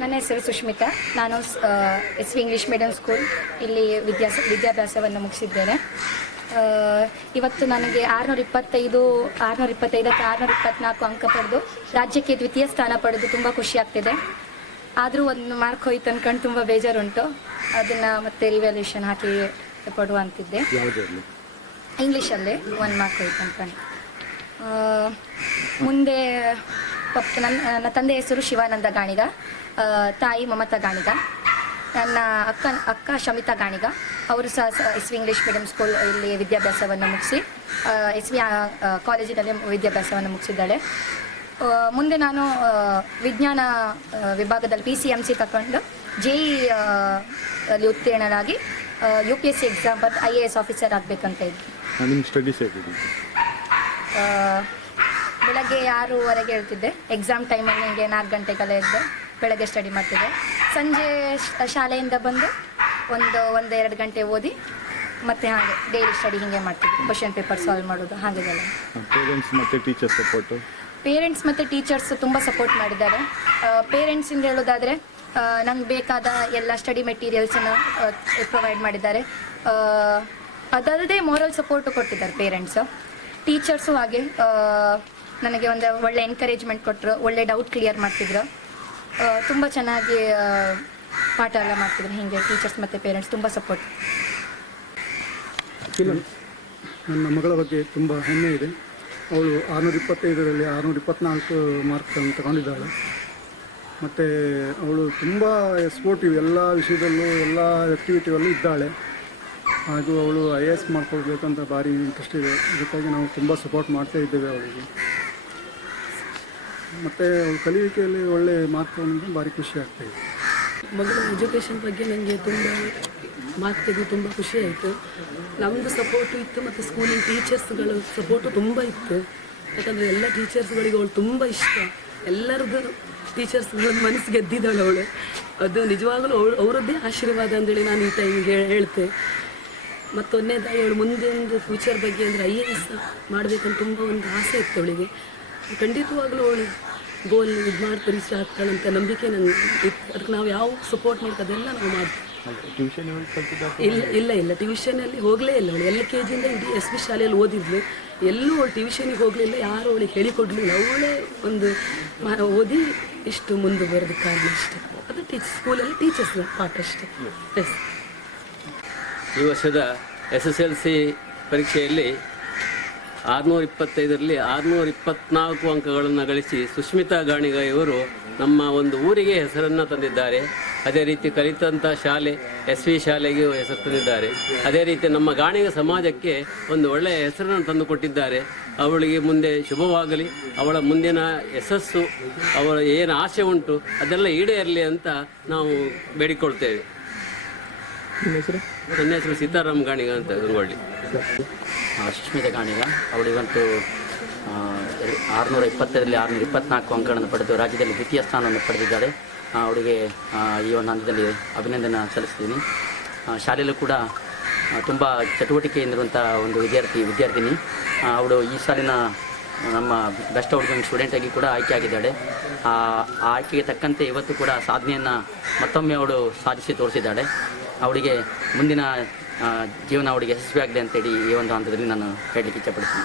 ನನ್ನ ಹೆಸರು ಸುಷ್ಮಿತಾ ನಾನು S V English medium school. ಇಲ್ಲಿ ವಿದ್ಯಾಸ ವಿದ್ಯಾಭ್ಯಾಸವನ್ನು ಮುಗಿಸಿದ್ದೇನೆ. ಇವತ್ತು ನನಗೆ ಆರುನೂರ ಇಪ್ಪತ್ತೈದು ಆರುನೂರ ಇಪ್ಪತ್ತೈದಕ್ಕೆ ಆರುನೂರ ಇಪ್ಪತ್ನಾಲ್ಕು ಅಂಕ ಪಡೆದು ರಾಜ್ಯಕ್ಕೆ ದ್ವಿತೀಯ ಸ್ಥಾನ ಪಡೆದು ತುಂಬ ಖುಷಿ ಆಗ್ತಿದೆ. ಆದರೂ ಒಂದು ಮಾರ್ಕ್ ಹೋಯ್ತು ಅನ್ಕೊಂಡು ತುಂಬ ಬೇಜಾರುಂಟು. ಅದನ್ನು ಮತ್ತೆ ರಿವ್ಯಾಲ್ಯೂಷನ್ ಹಾಕಿ ಪಡುವಂತಿದ್ದೆ ಇಂಗ್ಲೀಷಲ್ಲೇ ಒನ್ ಮಾರ್ಕ್ ಹೋಯ್ತು ಅನ್ಕೊಂಡು. ಮುಂದೆ ಪಪ್ ನನ್ನ ನನ್ನ ತಂದೆ ಹೆಸರು ಶಿವಾನಂದ ಗಾಣಿಗ. ತಾಯಿ ಮಮತಾ ಗಾಣಿಗ. ನನ್ನ ಅಕ್ಕ ಅಕ್ಕ ಶಮಿತಾ ಗಾಣಿಗ. ಅವರು ಸಹ S V English medium school ಇಲ್ಲಿ ವಿದ್ಯಾಭ್ಯಾಸವನ್ನು ಮುಗಿಸಿ ಎಸ್ ವಿ ಕಾಲೇಜಿನಲ್ಲಿ ವಿದ್ಯಾಭ್ಯಾಸವನ್ನು ಮುಗಿಸಿದ್ದಾಳೆ. ಮುಂದೆ ನಾನು ವಿಜ್ಞಾನ ವಿಭಾಗದಲ್ಲಿ ಪಿ ಸಿ ಎಂ ಸಿ ತಗೊಂಡು ಜೆ ಇ ಅಲ್ಲಿ ಉತ್ತೀರ್ಣರಾಗಿ U P S C exam but I A S officer ಆಗಬೇಕಂತ ಇದ್ವಿ ಸ್ಟಡೀಸ್ ಬೆಳಗ್ಗೆ ಆರೂವರೆಗೆ ಹೇಳ್ತಿದ್ದೆ. ಎಕ್ಸಾಮ್ ಟೈಮಲ್ಲಿ ನನಗೆ ನಾಲ್ಕು ಗಂಟೆಗೆಲ್ಲ ಇದ್ದೆ ಬೆಳಗ್ಗೆ ಸ್ಟಡಿ ಮಾಡ್ತಿದ್ದೆ. ಸಂಜೆ ಶಾಲೆಯಿಂದ ಬಂದು ಒಂದು ಒಂದು ಎರಡು ಗಂಟೆ ಓದಿ ಮತ್ತೆ ಹಾಗೆ ಡೈಲಿ ಸ್ಟಡಿ ಹಿಂಗೆ ಮಾಡ್ತಿದ್ದೆ. ಕ್ವಶನ್ ಪೇಪರ್ ಸಾಲ್ವ್ ಮಾಡೋದು ಹಾಗೆಲ್ಲ ಪೇರೆಂಟ್ಸ್ ಮತ್ತು ಟೀಚರ್ ಸಪೋರ್ಟು ಪೇರೆಂಟ್ಸ್ ಮತ್ತು ಟೀಚರ್ಸ್ ತುಂಬ ಸಪೋರ್ಟ್ ಮಾಡಿದ್ದಾರೆ. ಪೇರೆಂಟ್ಸಿಂದ ಹೇಳೋದಾದರೆ ನಂಗೆ ಬೇಕಾದ ಎಲ್ಲ ಸ್ಟಡಿ ಮೆಟೀರಿಯಲ್ಸನ್ನು ಪ್ರೊವೈಡ್ ಮಾಡಿದ್ದಾರೆ. ಅದಲ್ಲದೆ ಮೋರಲ್ ಸಪೋರ್ಟು ಕೊಟ್ಟಿದ್ದಾರೆ ಪೇರೆಂಟ್ಸು ಟೀಚರ್ಸು ಹಾಗೆ ನನಗೆ ಒಂದು ಒಳ್ಳೆ ಎನ್ಕರೇಜ್ಮೆಂಟ್ ಕೊಟ್ಟರು ಒಳ್ಳೆ ಡೌಟ್ ಕ್ಲಿಯರ್ ಮಾಡ್ತಿದ್ರು. ತುಂಬ ಚೆನ್ನಾಗಿ ಪಾಠ ಎಲ್ಲ ಮಾಡ್ತಿದ್ರು ಹೀಗೆ ಟೀಚರ್ಸ್ ಮತ್ತು ಪೇರೆಂಟ್ಸ್ ತುಂಬ ಸಪೋರ್ಟ್ ನನ್ನ ಮಗಳ ಬಗ್ಗೆ ತುಂಬ ಹೆಮ್ಮೆ ಇದೆ. ಅವಳು ಆರುನೂರ ಇಪ್ಪತ್ತೈದರಲ್ಲಿ ಆರುನೂರ ಇಪ್ಪತ್ನಾಲ್ಕು ಮಾರ್ಕ್ಸನ್ನು ತಗೊಂಡಿದ್ದಾಳೆ. ಮತ್ತು ಅವಳು ತುಂಬ ಸ್ಪೋರ್ಟಿವ್ ಎಲ್ಲ ವಿಷಯದಲ್ಲೂ, ಎಲ್ಲ ಆ್ಯಕ್ಟಿವಿಟಿಯಲ್ಲೂ ಇದ್ದಾಳೆ. ಹಾಗೂ ಅವಳು ಐ ಎ ಎಸ್ ಮಾಡ್ಕೊಳ್ಬೇಕಂತ ಭಾರಿ ಇಂಟ್ರೆಸ್ಟ್ ಇದೆ. ಜೊತೆಗೆ ನಾವು ತುಂಬ ಸಪೋರ್ಟ್ ಮಾಡ್ತಾ ಇದ್ದೇವೆ ಅವಳಿಗೆ. ಮತ್ತು ಅವ್ಳು ಕಲಿಯುವಿಕೆಯಲ್ಲಿ ಒಳ್ಳೆ ಮಾರ್ಕ್ ತಗೊಂಡಿದ್ದು ಭಾರಿ ಖುಷಿ ಆಗ್ತಾ ಇದೆ. ಮಗಳ ಎಜುಕೇಷನ್ ಬಗ್ಗೆ ನನಗೆ ತುಂಬ ಮಾತು ತೆಗೆದು ತುಂಬ ಖುಷಿ ಆಯಿತು. ನಮ್ಮದು ಸಪೋರ್ಟು ಇತ್ತು ಮತ್ತು ಸ್ಕೂಲಿನ ಟೀಚರ್ಸ್ಗಳು ಸಪೋರ್ಟು ತುಂಬ ಇತ್ತು. ಯಾಕಂದರೆ ಎಲ್ಲ ಟೀಚರ್ಸ್ಗಳಿಗೆ ಅವಳು ತುಂಬ ಇಷ್ಟ. ಎಲ್ಲರದ್ದು ಟೀಚರ್ಸ್ಗಳ ಮನಸ್ಸು ಗೆದ್ದಿದ್ದಾಳೆ ಅವಳು. ಅದು ನಿಜವಾಗಲೂ ಅವಳು ಅವರದ್ದೇ ಆಶೀರ್ವಾದ ಅಂತೇಳಿ ನಾನು ಈ ಟೈಮ್ಗೆ ಹೇಳ್ತೆ. ಮತ್ತೊಂದನೇದಾಗಿ ಅವಳು ಮುಂದೆ ಒಂದು ಫ್ಯೂಚರ್ ಬಗ್ಗೆ ಅಂದರೆ ಐ ಎ ಎಸ್ ಮಾಡಬೇಕಂತ ತುಂಬ ಒಂದು ಆಸೆ ಇತ್ತು ಅವಳಿಗೆ. ಖಂಡಿತವಾಗ್ಲೂ ಅವಳು ಗೋಲ್ ಇದು ಮಾಡಿ ಪರೀಕ್ಷೆ ಆಗ್ತಾಳಂತ ನಂಬಿಕೆ ನನಗೆ ಅದಕ್ಕೆ ನಾವು ಯಾವ ಸಪೋರ್ಟ್ ಮಾಡ್ತೀವಿ ಅದೆಲ್ಲ ನಾವು ಮಾಡ್ತೀವಿ. ಟ್ಯೂಷನ್ ಇಲ್ಲ ಇಲ್ಲ ಇಲ್ಲ. ಟ್ಯೂಷನಲ್ಲಿ ಹೋಗಲೇ ಇಲ್ಲ ಅವಳು. ಎಲ್ ಕೆ ಜಿಯಿಂದ ಇಡೀ ಎಸ್ ಬಿ ಶಾಲೆಯಲ್ಲಿ ಓದಿದ್ಲು. ಎಲ್ಲೂ ಅವಳು ಟ್ಯೂಷನಿಗೆ ಹೋಗಲಿಲ್ಲ. ಯಾರು ಅವಳಿಗೆ ಹೇಳಿಕೊಡ್ಲಿಲ್ಲ. ಅವಳೇ ಒಂದು ಮಾರ ಓದಿ ಇಷ್ಟು ಮುಂದೆ ಬರೋದು ಕಾರಣ ಅಷ್ಟೇ. ಅದು ಟೀಚ್ ಸ್ಕೂಲಲ್ಲಿ ಟೀಚರ್ಸ್ ಪಾಠ ಅಷ್ಟೇ. ಎಸ್ ಈ ವರ್ಷದ ಎಸ್ ಎಸ್ ಎಲ್ ಸಿ ಪರೀಕ್ಷೆಯಲ್ಲಿ ಆರುನೂರ ಇಪ್ಪತ್ತೈದರಲ್ಲಿ ಆರುನೂರ ಇಪ್ಪತ್ನಾಲ್ಕು ಅಂಕಗಳನ್ನು ಗಳಿಸಿ ಸುಷ್ಮಿತಾ ಗಾಣಿಗ ಇವರು ನಮ್ಮ ಒಂದು ಊರಿಗೆ ಹೆಸರನ್ನು ತಂದಿದ್ದಾರೆ. ಅದೇ ರೀತಿ ಕಲಿತಂಥ ಶಾಲೆ ಎಸ್ ವಿ ಶಾಲೆಗೆ ಹೆಸರು ತಂದಿದ್ದಾರೆ. ಅದೇ ರೀತಿ ನಮ್ಮ ಗಾಣಿಗ ಸಮಾಜಕ್ಕೆ ಒಂದು ಒಳ್ಳೆಯ ಹೆಸರನ್ನು ತಂದುಕೊಟ್ಟಿದ್ದಾರೆ. ಅವಳಿಗೆ ಮುಂದೆ ಶುಭವಾಗಲಿ ಅವಳ ಮುಂದಿನ ಯಶಸ್ಸು ಅವಳ ಏನು ಆಸೆ ಉಂಟು ಅದೆಲ್ಲ ಈಡೇರಲಿ ಅಂತ ನಾವು ಬೇಡಿಕೊಳ್ತೇವೆ. ನನ್ನ ಹೆಸರು ಸೀತಾರಾಮ್ ಗಾಣಿಗ ಅಂತ ಗಂಗೊಳ್ಳಿ ಆ, ಸುಷ್ಮಿತಾ ಗಾಣಿಗ ಅವಳಿಗಂತೂ ಆರುನೂರ ಇಪ್ಪತ್ತರಲ್ಲಿ ಆರುನೂರ ಇಪ್ಪತ್ನಾಲ್ಕು ಅಂಕಗಳನ್ನು ಪಡೆದು ರಾಜ್ಯದಲ್ಲಿ ದ್ವಿತೀಯ ಸ್ಥಾನವನ್ನು ಪಡೆದಿದ್ದಾಳೆ ಅವಳಿಗೆ ಈ ಒಂದು ಹಂತದಲ್ಲಿ ಅಭಿನಂದನೆ ಸಲ್ಲಿಸ್ತೀನಿ. ಶಾಲೆಯಲ್ಲೂ ಕೂಡ ತುಂಬ ಚಟುವಟಿಕೆಯಿಂದಿರುವಂಥ ಒಂದು ವಿದ್ಯಾರ್ಥಿ ವಿದ್ಯಾರ್ಥಿನಿ. ಅವಳು ಈ ಸಾಲಿನ ನಮ್ಮ ಬೆಸ್ಟ್ ಔಟ್ಗೋಯಿಂಗ್ ಸ್ಟೂಡೆಂಟಾಗಿ ಕೂಡ ಆಯ್ಕೆ ಆಗಿದ್ದಾಳೆ. ಆ ಆಯ್ಕೆಗೆ ತಕ್ಕಂತೆ ಇವತ್ತು ಕೂಡ ಸಾಧನೆಯನ್ನು ಮತ್ತೊಮ್ಮೆ ಅವಳು ಸಾಧಿಸಿ ತೋರಿಸಿದ್ದಾಳೆ. ಅವಳಿಗೆ ಮುಂದಿನ ಜೀವನ ಅವಳಿಗೆ ಯಶಸ್ವಿಯಾಗಲಿ ಅಂತೇಳಿ ಈ ಒಂದು ಹಂತದಲ್ಲಿ ನಾನು ಹೇಳಲಿಕ್ಕೆ ಇಚ್ಛಪಡ್ತೀನಿ